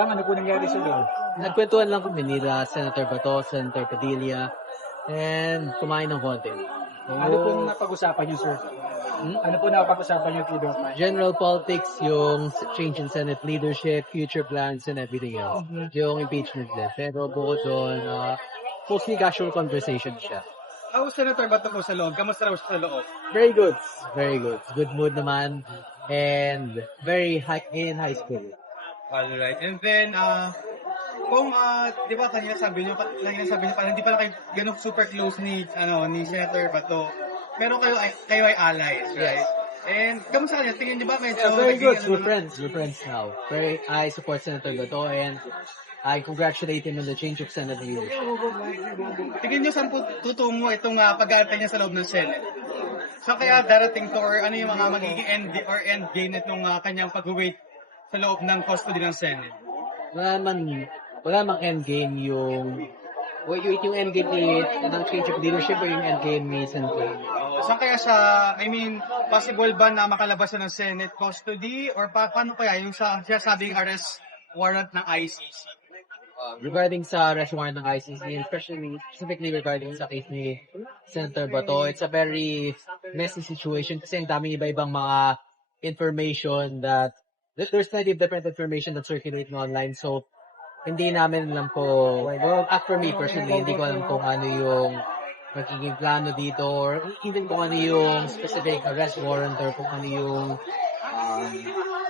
lang, ano po nangyari sa loob? Nagkwentuhan lang kami nila Senator Bato, Senator Padilla, and kumain ng konti. Ano pong napag-usapan niyo, sir? Ano po napag-usapan niyo, Tudor? General politics, yung change in Senate leadership, future plans, and everything else. Yung impeachment din. Pero bukod doon, mostly casual conversation siya. Senator Bato po sa loob? Kamusta raw sa loob? Very good. Very good. Good mood naman. And very high spirit. Alright. And then, kung, di ba kanina sabi niyo parang hindi pala kayo ganun super close ni Senator Bato. Pero kayo ay allies, right? And, kamusta kanya? Tingin niyo ba medyo... Very good. We're friends now. I support Senator Bato and I congratulate him on the change of Senate leadership. Tingin niyo saan po tutungo itong pag-aantay niya sa loob ng Senate? So kaya darating to or ano yung mga magiging end game nitong kanyang pag-wait sa loob ng custody ng Senate? Wala mang endgame yung endgame ng change of leadership o yung endgame ni Senator. Saan kaya siya, possible ba na makalabas siya ng Senate custody or paano kaya yung siya sabing arrest warrant ng ICC? Regarding sa arrest warrant ng ICC, specifically regarding sa case ni Senator Bato, it's a very messy situation kasi ang daming iba-ibang mga information that there's plenty of different information that's circulating online. So, hindi namin alam po, for me personally, hindi ko alam kung ano yung magiging plano dito or even kung ano yung specific arrest warrant or kung ano yung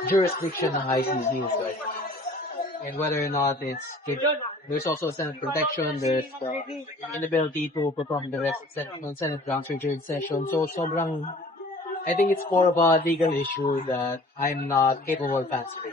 jurisdiction ng ICC. And whether or not there's also Senate protection, there's inability to perform the rest of Senate grounds for during session. So, I think it's more of a legal issue that I'm not capable of answering.